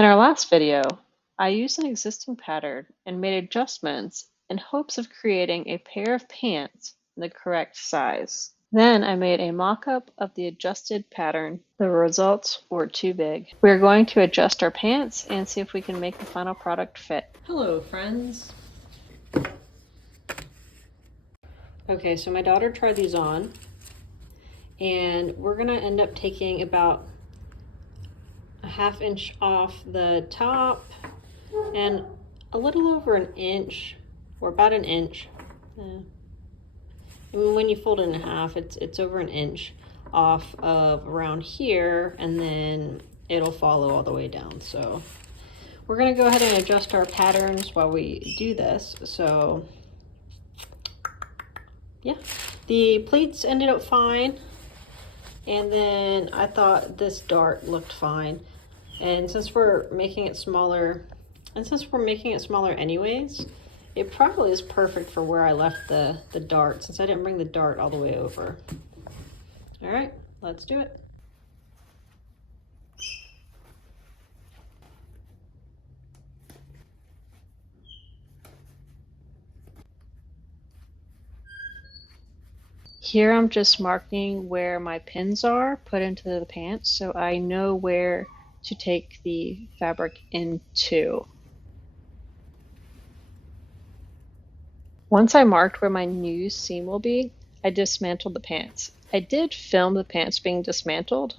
In our last video, I used an existing pattern and made adjustments in hopes of creating a pair of pants in the correct size. Then I made a mock-up of the adjusted pattern. The results were too big. We're going to adjust our pants and see if we can make the final product fit. Hello, friends. Okay, so my daughter tried these on, and we're gonna end up taking about a ½ inch off the top and a little over an inch, or about an inch. And when you fold it in half, it's over an inch off of around here, and then it'll follow all the way down. So we're gonna go ahead and adjust our patterns while we do this. So yeah, the pleats ended up fine, and then I thought this dart looked fine. And since we're making it smaller, anyways, it probably is perfect for where I left the dart, since I didn't bring the dart all the way over. All right, let's do it. Here I'm just marking where my pins are put into the pants, so I know where to take the fabric into. Once I marked where my new seam will be, I dismantled the pants. I did film the pants being dismantled,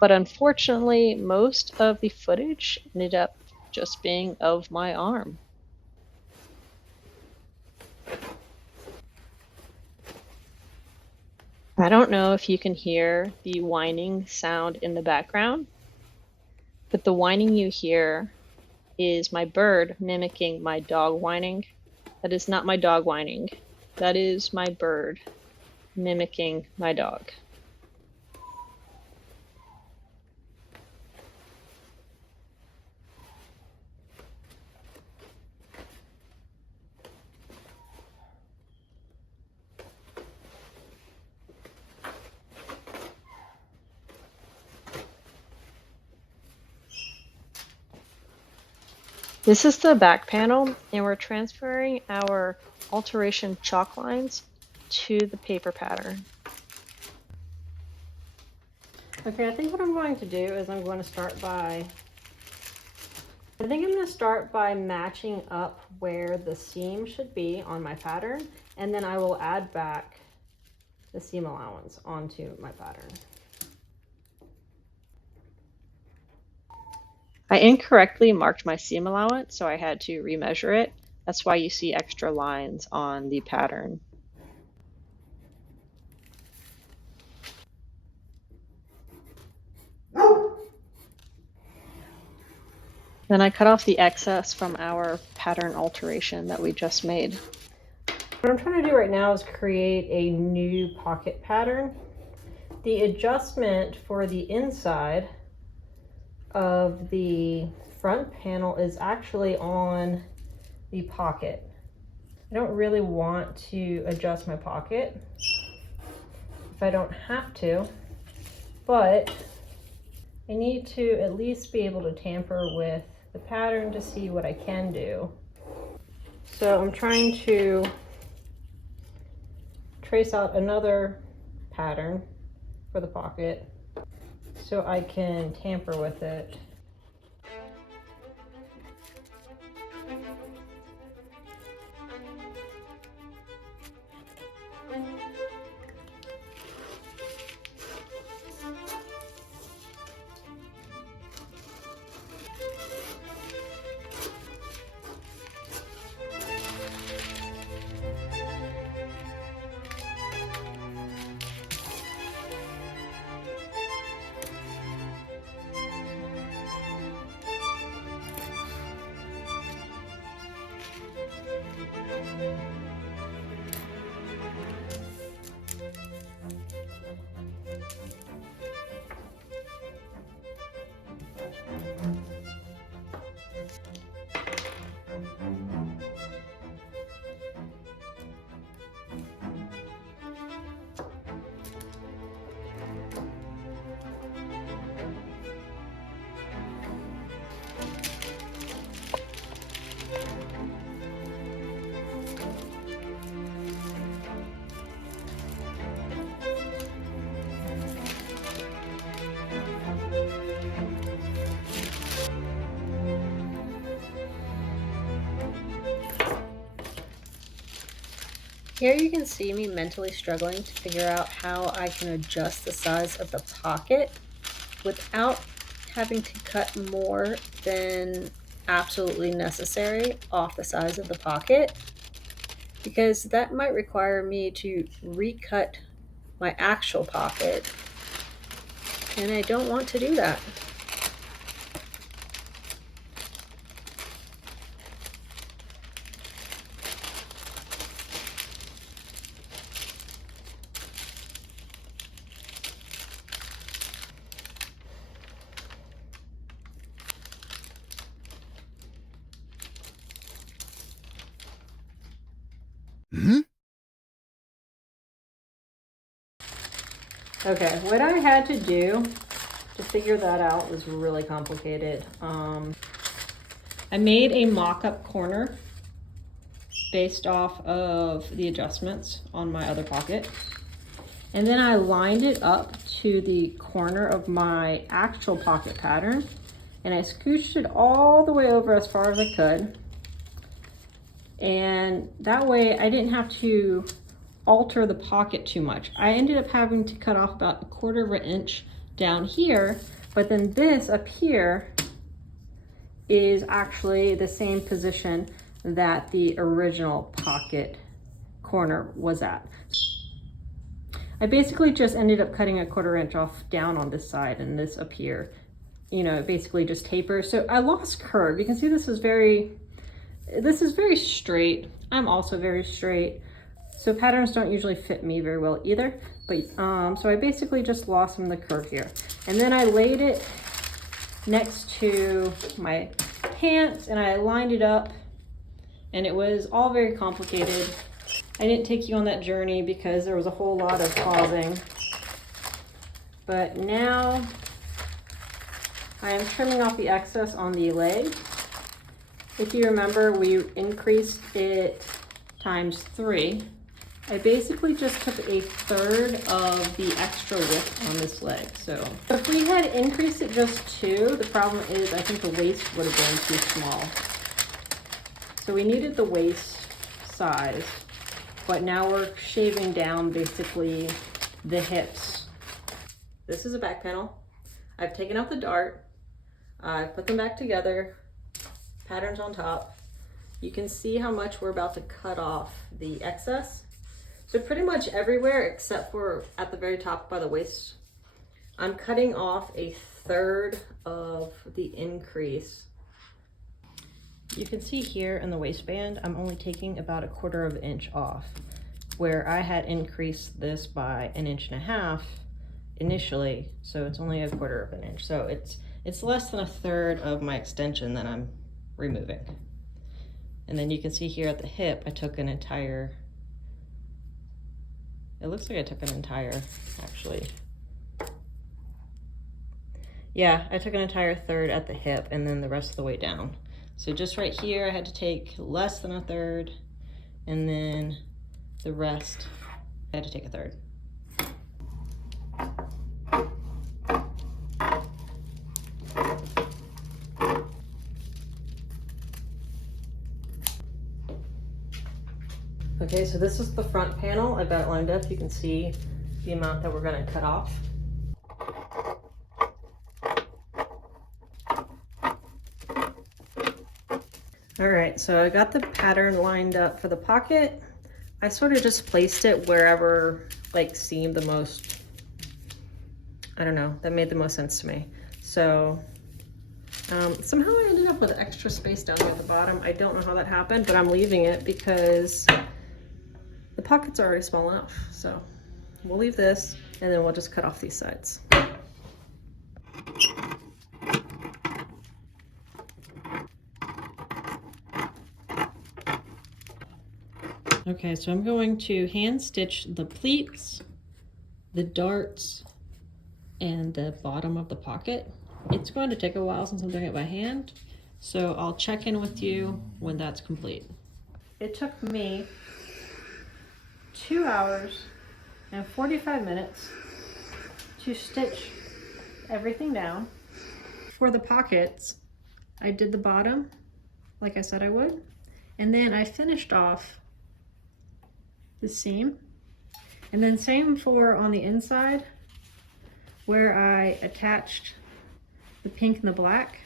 but unfortunately most of the footage ended up just being of my arm. I don't know if you can hear the whining sound in the background, but the whining you hear is my bird mimicking my dog whining. That is not my dog whining. That is my bird mimicking my dog. This is the back panel, and we're transferring our alteration chalk lines to the paper pattern. Okay, I think what I'm going to do is I'm going to start by matching up where the seam should be on my pattern, and then I will add back the seam allowance onto my pattern. I incorrectly marked my seam allowance, so I had to remeasure it. That's why you see extra lines on the pattern. Then I cut off the excess from our pattern alteration that we just made. What I'm trying to do right now is create a new pocket pattern. The adjustment for the inside of the front panel is actually on the pocket. I don't really want to adjust my pocket if I don't have to, but I need to at least be able to tamper with the pattern to see what I can do. So I'm trying to trace out another pattern for the pocket so I can tamper with it. Here you can see me mentally struggling to figure out how I can adjust the size of the pocket without having to cut more than absolutely necessary off the size of the pocket, because that might require me to recut my actual pocket, and I don't want to do that. Okay, what I had to do to figure that out was really complicated. I made a mock-up corner based off of the adjustments on my other pocket. And then I lined it up to the corner of my actual pocket pattern, and I scooched it all the way over as far as I could. And that way I didn't have to alter the pocket too much. I ended up having to cut off about 1/4 of an inch down here, but then this up here is actually the same position that the original pocket corner was at. I basically just ended up cutting 1/4 inch off down on this side, and this up here, you know, basically just tapers. So I lost curve. You can see this is very straight. I'm also very straight. So patterns don't usually fit me very well either. But so I basically just lost some of the curve here. And then I laid it next to my pants and I lined it up, and it was all very complicated. I didn't take you on that journey because there was a whole lot of pausing. But now I am trimming off the excess on the leg. If you remember, we increased it ×3. I basically just took 1/3 of the extra width on this leg. So if we had increased it just 2, the problem is I think the waist would have been too small. So we needed the waist size, but now we're shaving down basically the hips. This is a back panel. I've taken out the dart. I've put them back together, patterns on top. You can see how much we're about to cut off the excess. So pretty much everywhere except for at the very top by the waist, I'm cutting off 1/3 of the increase. You can see here in the waistband, I'm only taking about 1/4 of an inch off, where I had increased this by 1.5 inches initially, so it's only 1/4 of an inch. So it's less than 1/3 of my extension that I'm removing. And then you can see here at the hip, I took an entire, it looks like I took an entire, actually. Yeah, I took an entire 1/3 at the hip and then the rest of the way down. So just right here, I had to take less than 1/3, and then the rest, I had to take 1/3. Okay, so this is the front panel. I've got it lined up. You can see the amount that we're going to cut off. All right, so I got the pattern lined up for the pocket. I sort of just placed it wherever like seemed the most, I don't know, that made the most sense to me. So somehow I ended up with extra space down here at the bottom. I don't know how that happened, but I'm leaving it because the pocket's already small enough. So we'll leave this and then we'll just cut off these sides. Okay, so I'm going to hand stitch the pleats, the darts, and the bottom of the pocket. It's going to take a while since I'm doing it by hand, so I'll check in with you when that's complete. It took me 2 hours and 45 minutes to stitch everything down. For the pockets, I did the bottom like I said I would, and then I finished off the seam. And then same for on the inside where I attached the pink and the black.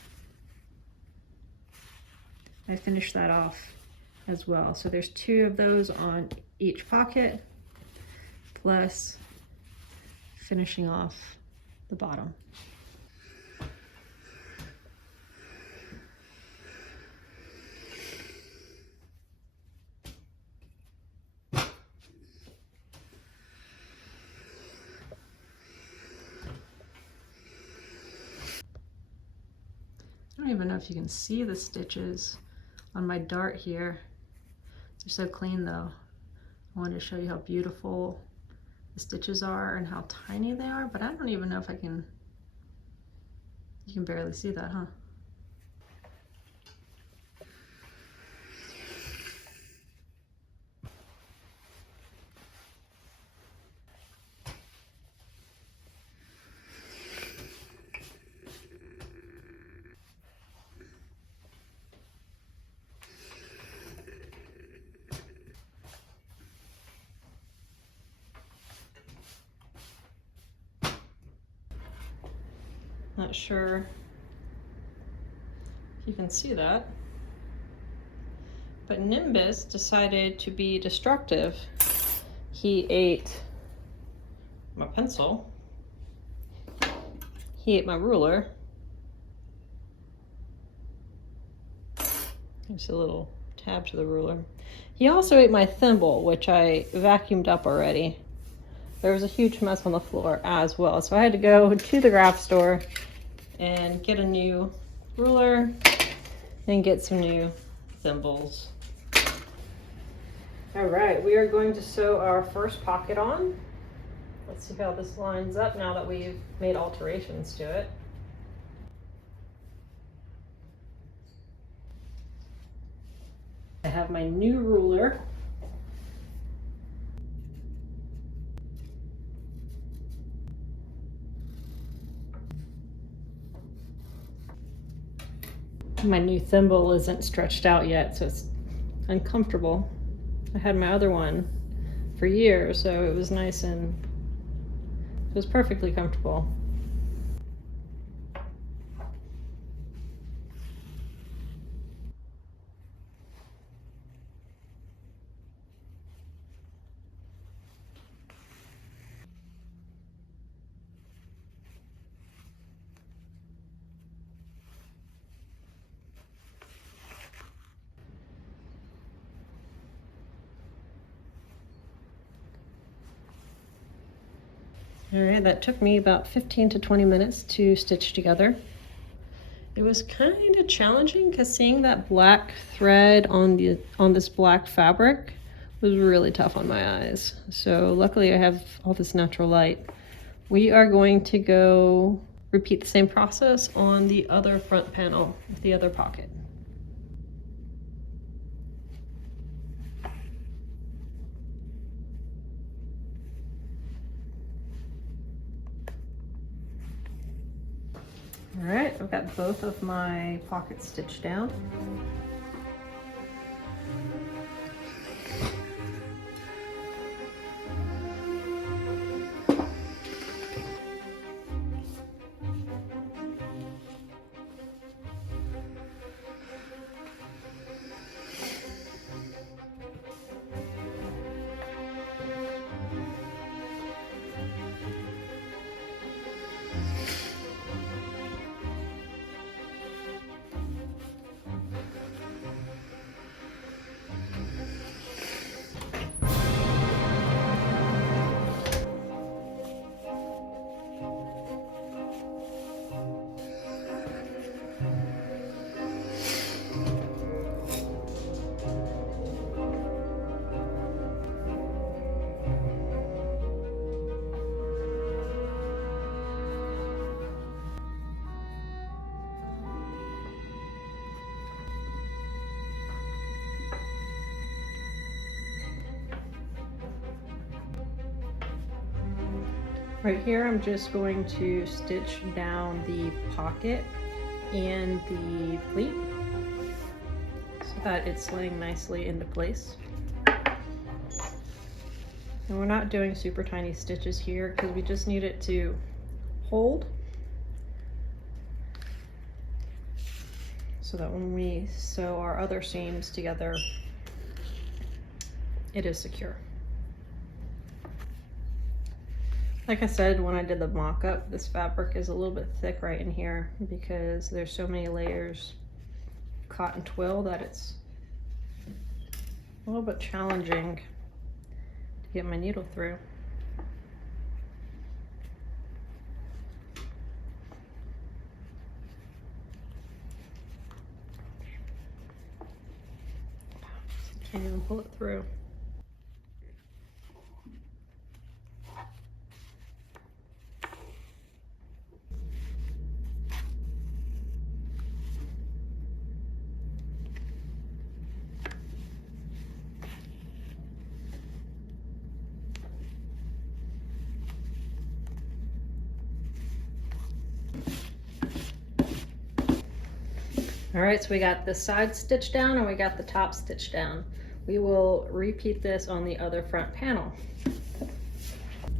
I finished that off as well. So there's 2 of those on each pocket, plus finishing off the bottom. I don't even know if you can see the stitches on my dart here. They're so clean though. I wanted to show you how beautiful the stitches are and how tiny they are, but I don't even know if I can, you can barely see that, huh? Not sure if you can see that, but Nimbus decided to be destructive. He ate my pencil, he ate my ruler. There's a little tab to the ruler. He also ate my thimble, which I vacuumed up already. There was a huge mess on the floor as well. So I had to go to the craft store and get a new ruler and get some new thimbles. All right, we are going to sew our first pocket on. Let's see how this lines up now that we've made alterations to it. I have my new ruler. My new thimble isn't stretched out yet, so it's uncomfortable. I had my other one for years, so it was nice and it was perfectly comfortable. All right, that took me about 15 to 20 minutes to stitch together. It was kind of challenging because seeing that black thread on this black fabric was really tough on my eyes. So luckily I have all this natural light. We are going to go repeat the same process on the other front panel with the other pocket. All right, I've got both of my pockets stitched down. Right here, I'm just going to stitch down the pocket and the pleat so that it's laying nicely into place. And we're not doing super tiny stitches here because we just need it to hold so that when we sew our other seams together, it is secure. Like I said, when I did the mock-up, this fabric is a little bit thick right in here because there's so many layers of cotton twill that it's a little bit challenging to get my needle through. Can't even pull it through. All right, so we got the side stitch down and we got the top stitch down. We will repeat this on the other front panel.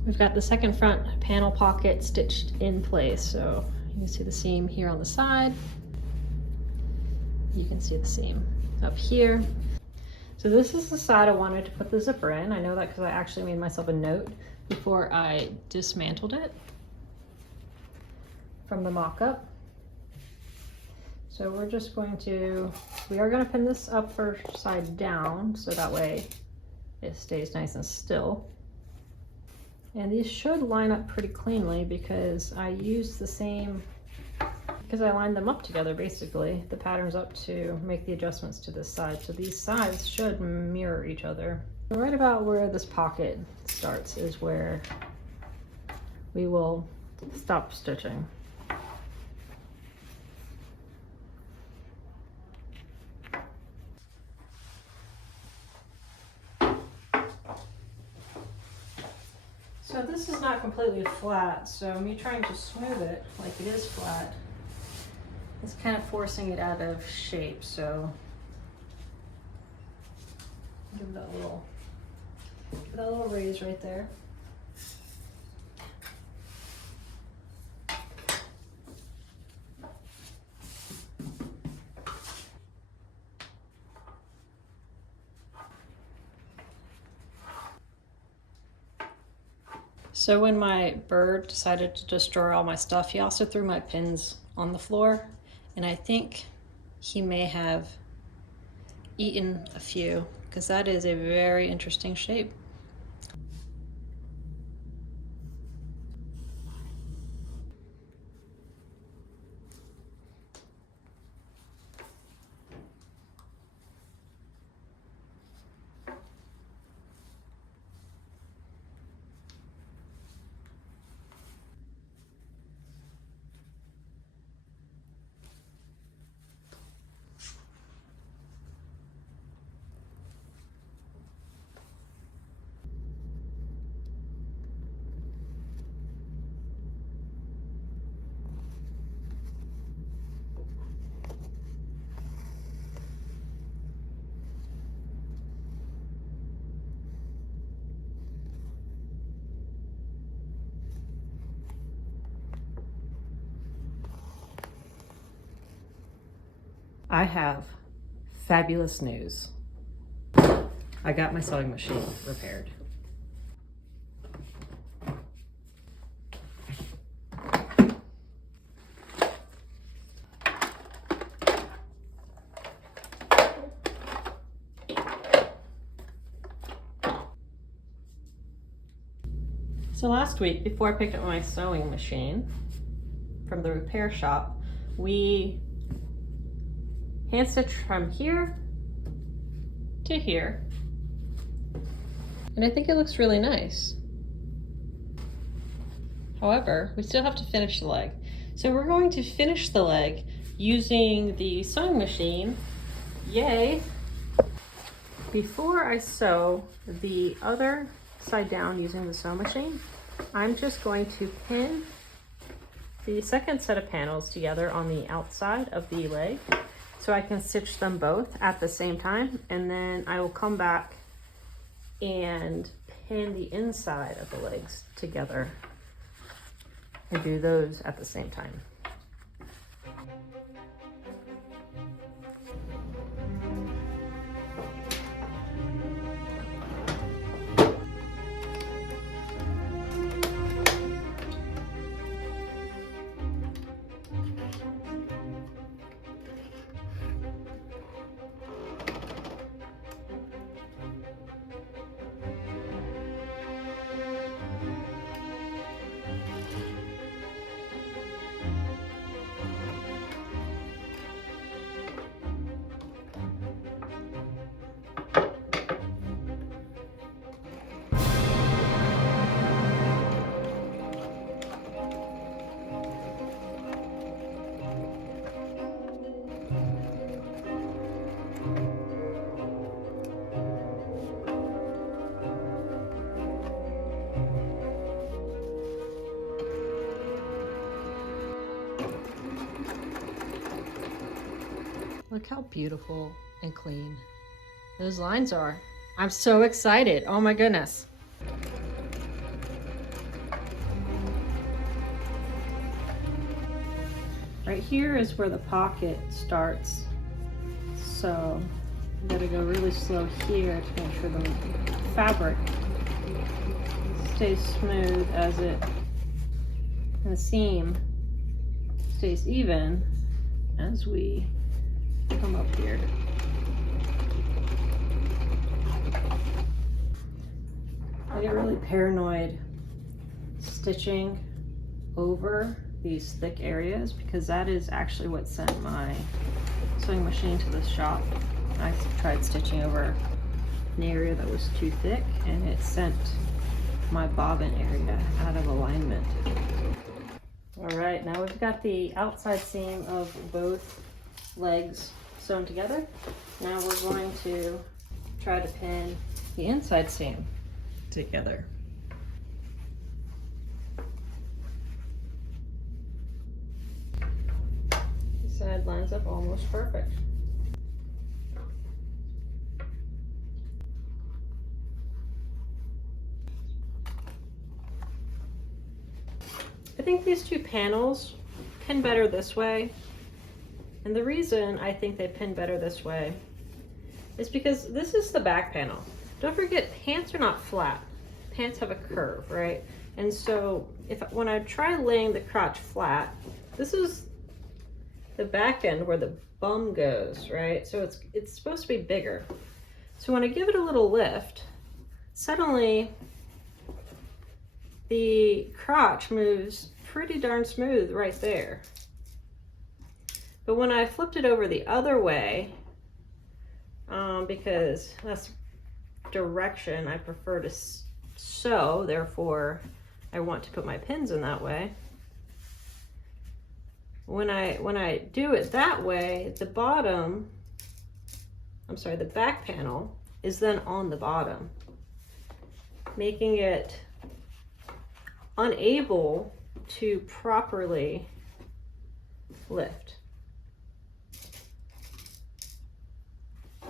We've got the second front panel pocket stitched in place. So you can see the seam here on the side. You can see the seam up here. So this is the side I wanted to put the zipper in. I know that because I actually made myself a note before I dismantled it from the mock-up. So we're just going to, we are going to pin this upper side down so that way it stays nice and still. And these should line up pretty cleanly because I used the same, because I lined them up together basically, the patterns up to make the adjustments to this side. So these sides should mirror each other. Right about where this pocket starts is where we will stop stitching. So this is not completely flat, so me trying to smooth it like it is flat is kind of forcing it out of shape, so give that a little raise right there. So when my bird decided to destroy all my stuff, he also threw my pins on the floor, and I think he may have eaten a few because that is a very interesting shape. I have fabulous news. I got my sewing machine repaired. So last week, before I picked up my sewing machine from the repair shop, we hand stitched from here to here. And I think it looks really nice. However, we still have to finish the leg. So we're going to finish the leg using the sewing machine. Yay! Before I sew the other side down using the sewing machine, I'm just going to pin the second set of panels together on the outside of the leg so I can stitch them both at the same time, and then I will come back and pin the inside of the legs together and do those at the same time. Look how beautiful and clean those lines are. I'm so excited. Oh my goodness. Right here is where the pocket starts. So I'm gonna go really slow here to make sure the fabric stays smooth as it, and the seam stays even as we come up here. I get really paranoid stitching over these thick areas because that is actually what sent my sewing machine to the shop. I tried stitching over an area that was too thick and it sent my bobbin area out of alignment. All right, now we've got the outside seam of both legs sewn together. Now we're going to try to pin the inside seam together. The side lines up almost perfect. I think these two panels pin better this way. And the reason I think they pin better this way is because this is the back panel. Don't forget, pants are not flat. Pants have a curve, right? And so when I try laying the crotch flat, this is the back end where the bum goes, right? So it's supposed to be bigger. So when I give it a little lift, suddenly the crotch moves pretty darn smooth right there. But when I flipped it over the other way, because that's direction I prefer to sew, therefore I want to put my pins in that way. When I do it that way, the back panel is then on the bottom, making it unable to properly lift.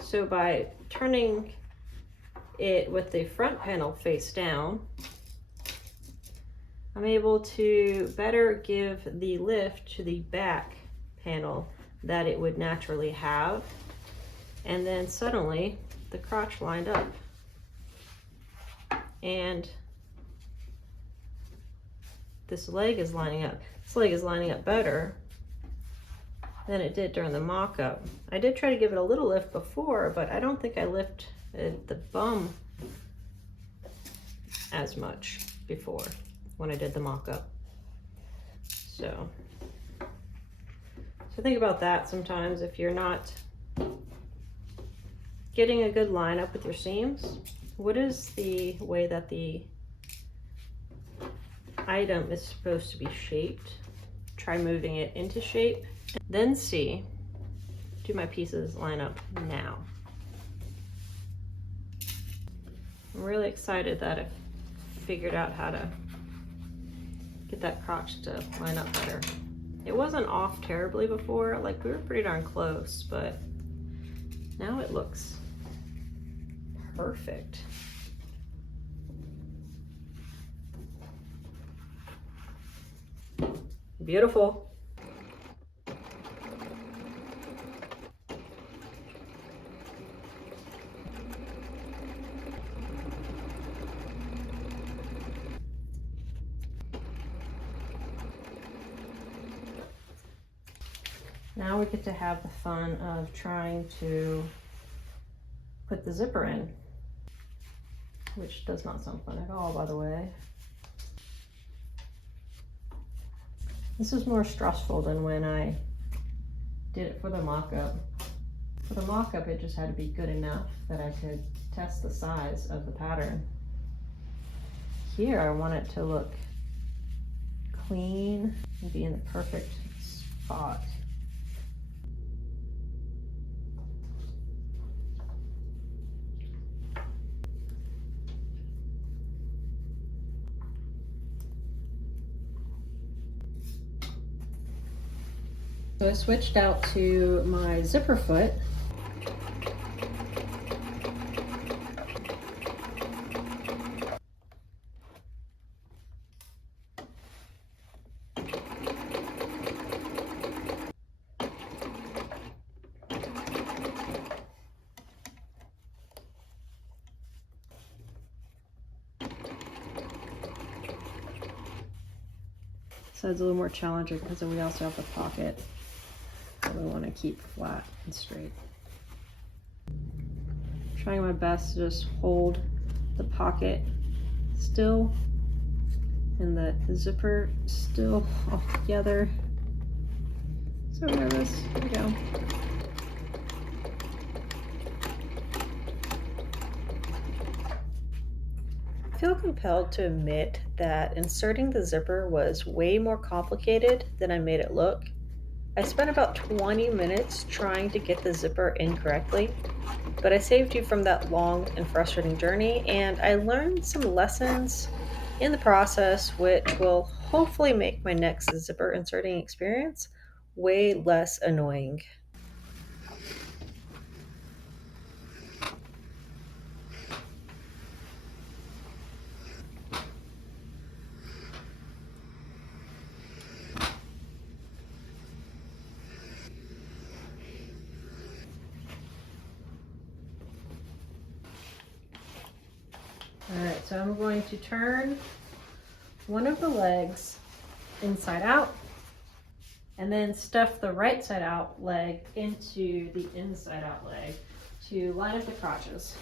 So by turning it with the front panel face down, I'm able to better give the lift to the back panel that it would naturally have. And then suddenly the crotch lined up. And this leg is lining up. This leg is lining up better than it did during the mock-up. I did try to give it a little lift before, but I don't think I lifted the bum as much before when I did the mock-up. So think about that sometimes if you're not getting a good line up with your seams. What is the way that the item is supposed to be shaped? Try moving it into shape. Then see, do my pieces line up now? I'm really excited that I figured out how to get that crotch to line up better. It wasn't off terribly before, like we were pretty darn close, but now it looks perfect. Beautiful. Now we get to have the fun of trying to put the zipper in, which does not sound fun at all, by the way. This is more stressful than when I did it for the mock-up. For the mock-up, it just had to be good enough that I could test the size of the pattern. Here, I want it to look clean and be in the perfect spot. So I switched out to my zipper foot. So it's a little more challenging because we also have the pocket that we want to keep flat and straight. Trying my best to just hold the pocket still and the zipper still all together. So nervous. Here we go. I feel compelled to admit that inserting the zipper was way more complicated than I made it look. I spent about 20 minutes trying to get the zipper in correctly, but I saved you from that long and frustrating journey, and I learned some lessons in the process which will hopefully make my next zipper inserting experience way less annoying. Alright, so I'm going to turn one of the legs inside out and then stuff the right side out leg into the inside out leg to line up the crotches.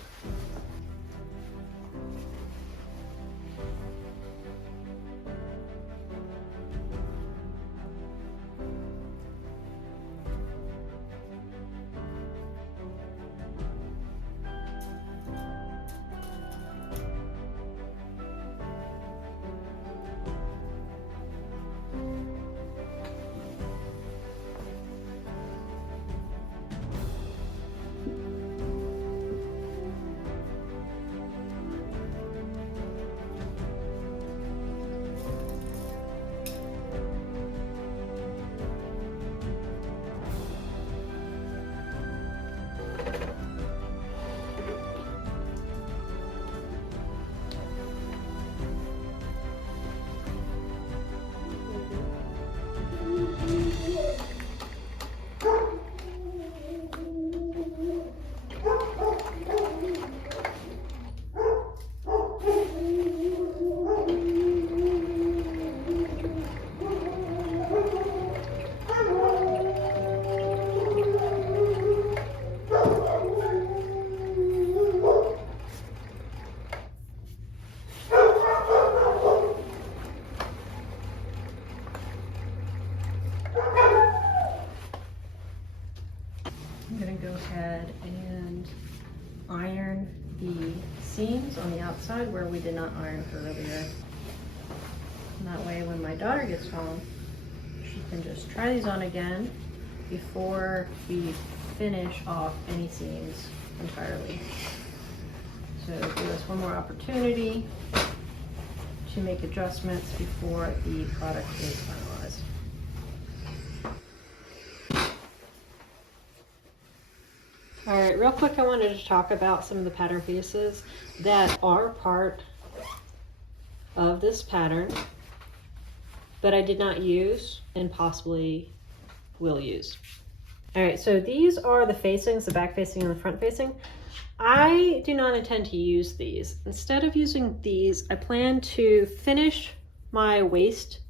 Go ahead and iron the seams on the outside where we did not iron earlier. And that way when my daughter gets home, she can just try these on again before we finish off any seams entirely. So give us one more opportunity to make adjustments before the product is finalized. All right, real quick, I wanted to talk about some of the pattern pieces that are part of this pattern. but I did not use and possibly will use. All right, so these are the facings, the back facing and the front facing. I do not intend to use these. Instead of using these, I plan to finish my waist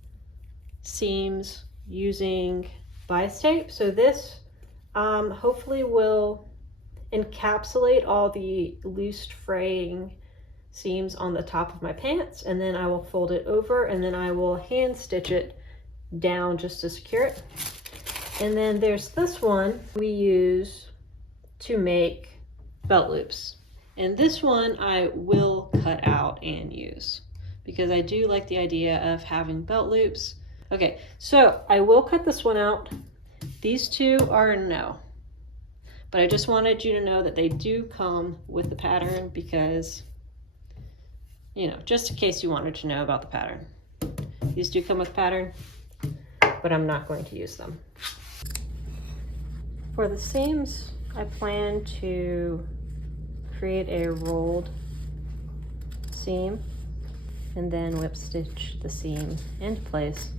seams using bias tape. So this hopefully will encapsulate all the loose fraying seams on the top of my pants, and then I will fold it over and then I will hand stitch it down just to secure it. And then there's this one we use to make belt loops. And this one I will cut out and use because I do like the idea of having belt loops. Okay, so I will cut this one out. These two are no. But I just wanted you to know that they do come with the pattern because, you know, just in case you wanted to know about the pattern. These do come with pattern, but I'm not going to use them. For the seams, I plan to create a rolled seam and then whip stitch the seam into place.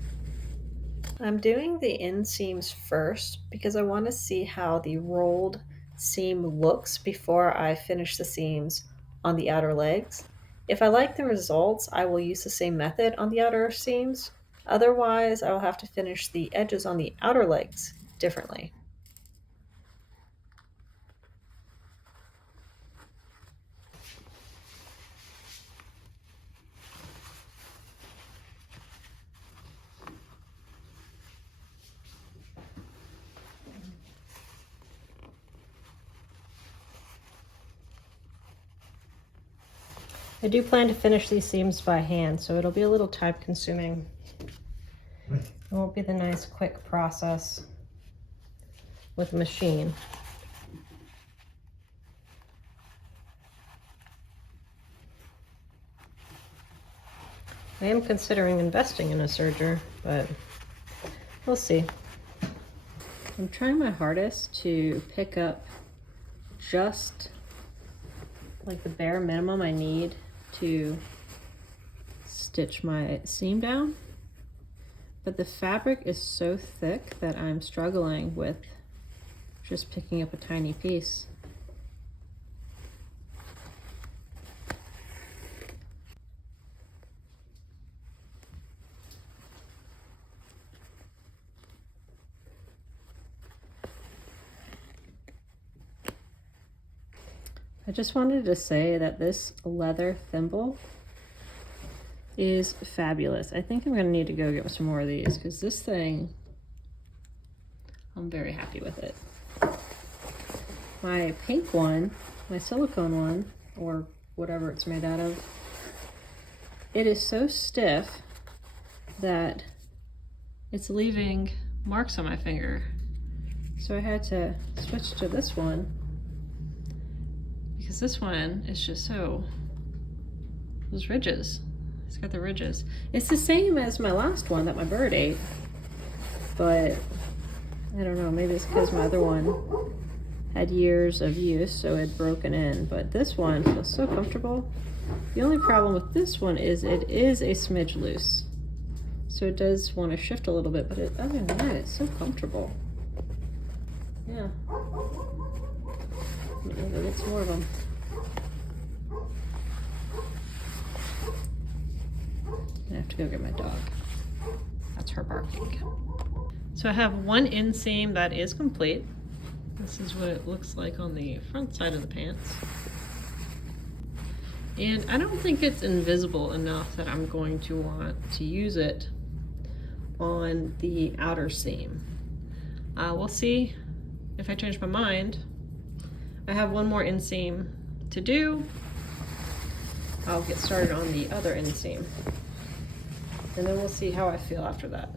I'm doing the inseams first because I want to see how the rolled seam looks before I finish the seams on the outer legs. If I like the results, I will use the same method on the outer seams. Otherwise, I will have to finish the edges on the outer legs differently. I do plan to finish these seams by hand, so it'll be a little time consuming. It won't be the nice quick process with a machine. I am considering investing in a serger, but we'll see. I'm trying my hardest to pick up just like the bare minimum I need to stitch my seam down, but the fabric is so thick that I'm struggling with just picking up a tiny piece. I just wanted to say that this leather thimble is fabulous. I think I'm gonna need to go get some more of these because this thing, I'm very happy with it. My pink one, my silicone one, or whatever it's made out of, it is so stiff that it's leaving marks on my finger. So I had to switch to this one because this one is just so, those ridges. It's got the ridges. It's the same as my last one that my bird ate, but I don't know, maybe it's because my other one had years of use, so it had broken in, but this one feels so comfortable. The only problem with this one is it is a smidge loose, so it does want to shift a little bit, but other than that, it's so comfortable. Yeah. Maybe go get some more of them. I have to go get my dog. That's her barking. So I have one inseam that is complete. This is what it looks like on the front side of the pants. And I don't think it's invisible enough that I'm going to want to use it on the outer seam. We'll see if I change my mind. I have one more inseam to do. I'll get started on the other inseam. And then we'll see how I feel after that.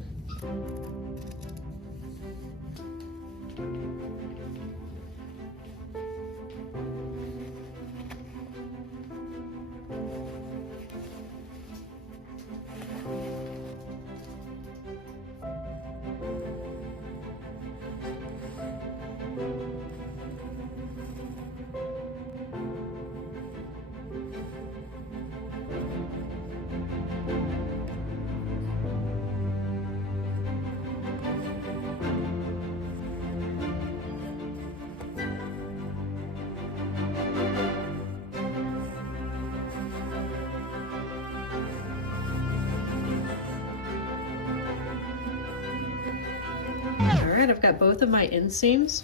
right, I've got both of my inseams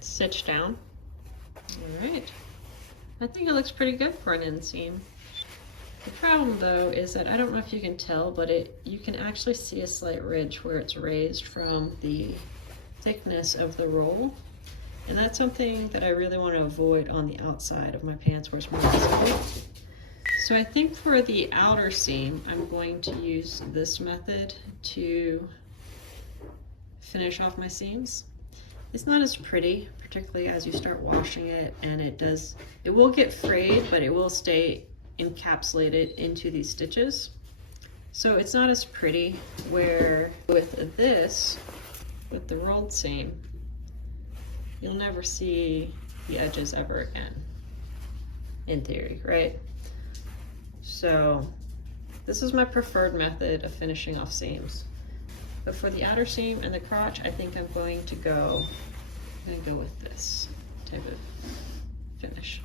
stitched down. All right, I think it looks pretty good for an inseam. The problem though is that I don't know if you can tell, but you can actually see a slight ridge where it's raised from the thickness of the roll. And that's something that I really want to avoid on the outside of my pants where it's more visible. So I think for the outer seam, I'm going to use this method to finish off my seams. It's not as pretty, particularly as you start washing it, and it will get frayed, but it will stay encapsulated into these stitches. So it's not as pretty, where with this, with the rolled seam, you'll never see the edges ever again, in theory, right? So this is my preferred method of finishing off seams. But for the outer seam and the crotch, I think I'm going to go with this type of finish.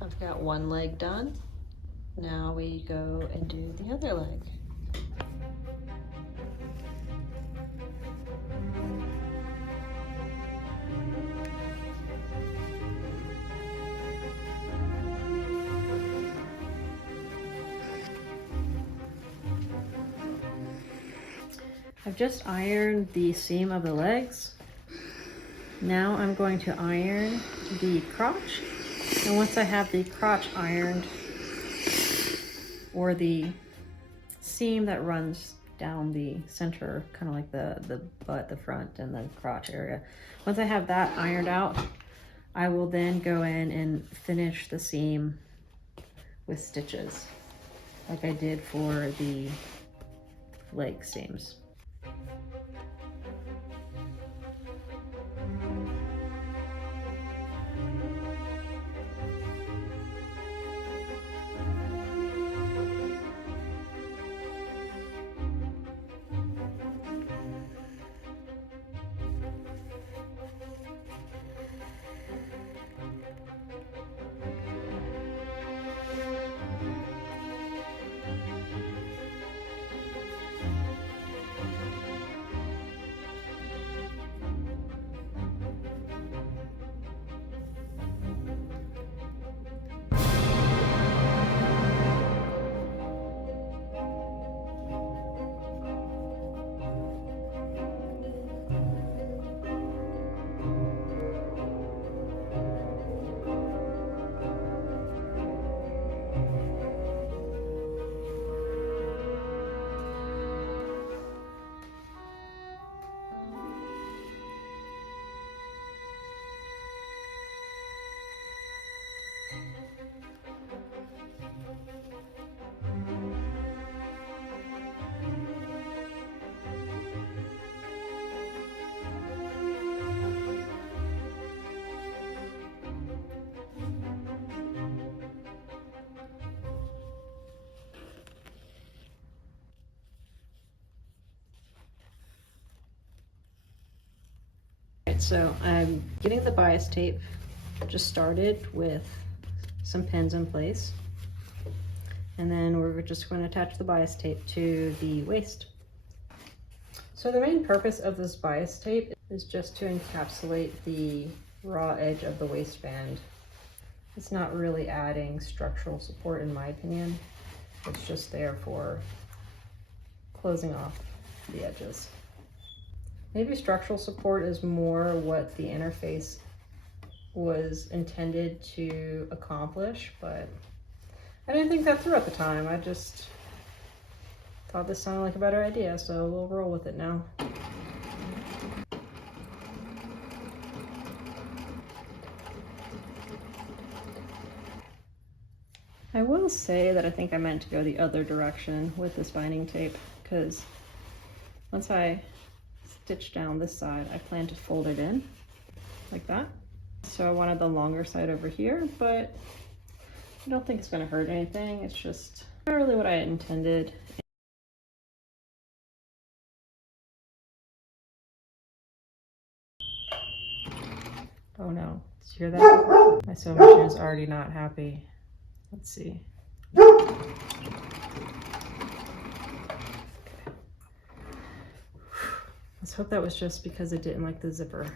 I've got one leg done. Now we go and do the other leg. I've just ironed the seam of the legs. Now I'm going to iron the crotch. And once I have the crotch ironed, or the seam that runs down the center, kind of like the butt, the front, and the crotch area, once I have that ironed out, I will then go in and finish the seam with stitches, like I did for the leg seams. So I'm getting the bias tape just started with some pins in place, and then we're just going to attach the bias tape to the waist. So the main purpose of this bias tape is just to encapsulate the raw edge of the waistband It's not really adding structural support in my opinion. It's just there for closing off the edges. Maybe structural support is more what the interface was intended to accomplish, but I didn't think that through at the time. I just thought this sounded like a better idea, so we'll roll with it now. I will say that I think I meant to go the other direction with this binding tape, because once I stitch down this side, I plan to fold it in like that. So I wanted the longer side over here, but I don't think it's going to hurt anything. It's just not really what I intended. Oh no, did you hear that? My sewing machine is already not happy. Let's see. Let's hope that was just because it didn't like the zipper.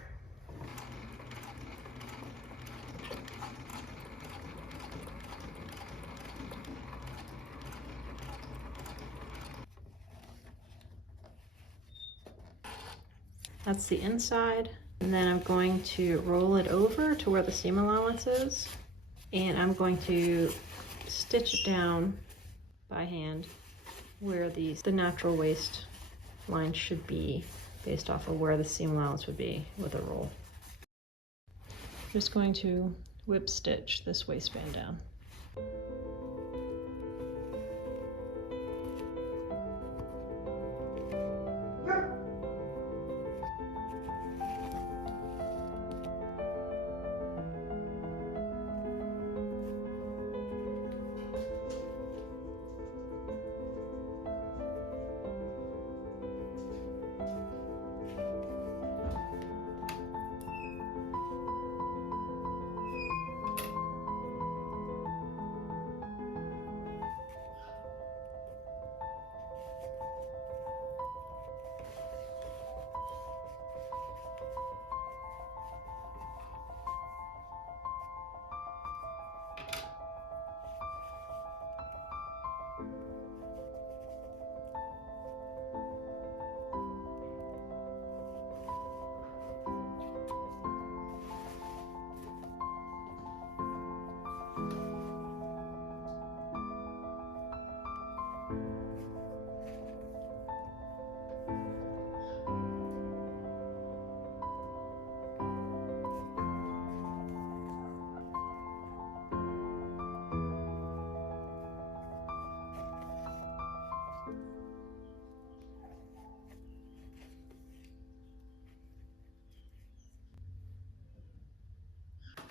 That's the inside. And then I'm going to roll it over to where the seam allowance is. And I'm going to stitch it down by hand where the natural waist line should be based off of where the seam allowance would be with a roll. I'm just going to whip stitch this waistband down.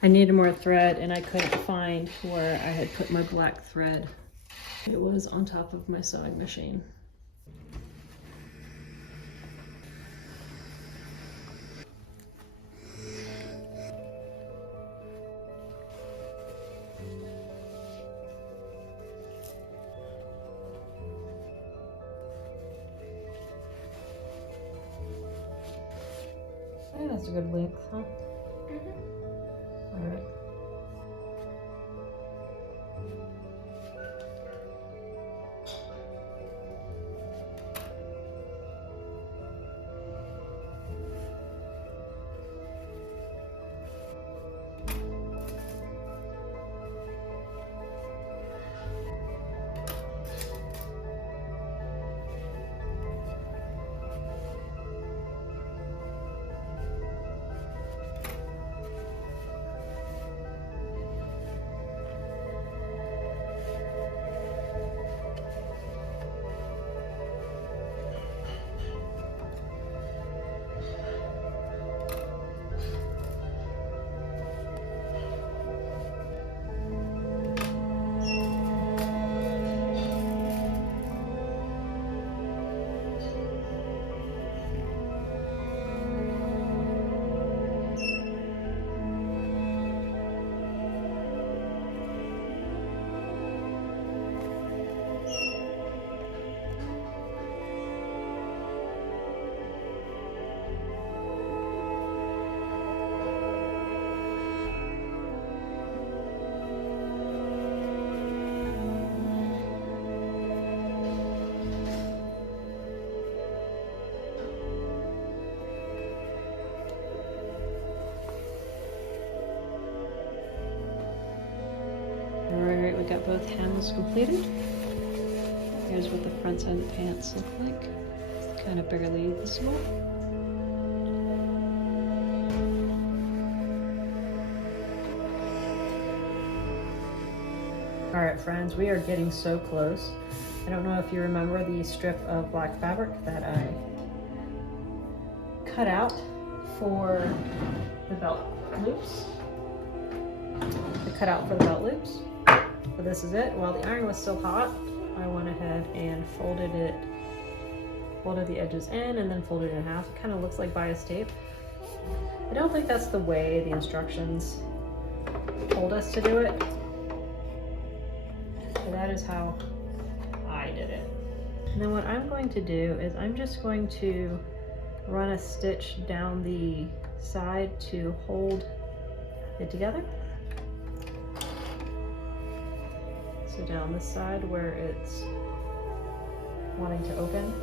I needed more thread and I couldn't find where I had put my black thread. It was on top of my sewing machine. Yeah, that's a good length, huh? All right. both hems completed. Here's what the front side of the pants look like. It's kind of barely visible. Alright friends, we are getting so close. I don't know if you remember the strip of black fabric that I cut out for the belt loops. The cutout for the belt loops. But this is it. While the iron was still hot, I went ahead and folded the edges in and then folded it in half. It kind of looks like bias tape. I don't think that's the way the instructions told us to do it. So that is how I did it. And then what I'm going to do is I'm just going to run a stitch down the side to hold it together. So down this side where it's wanting to open.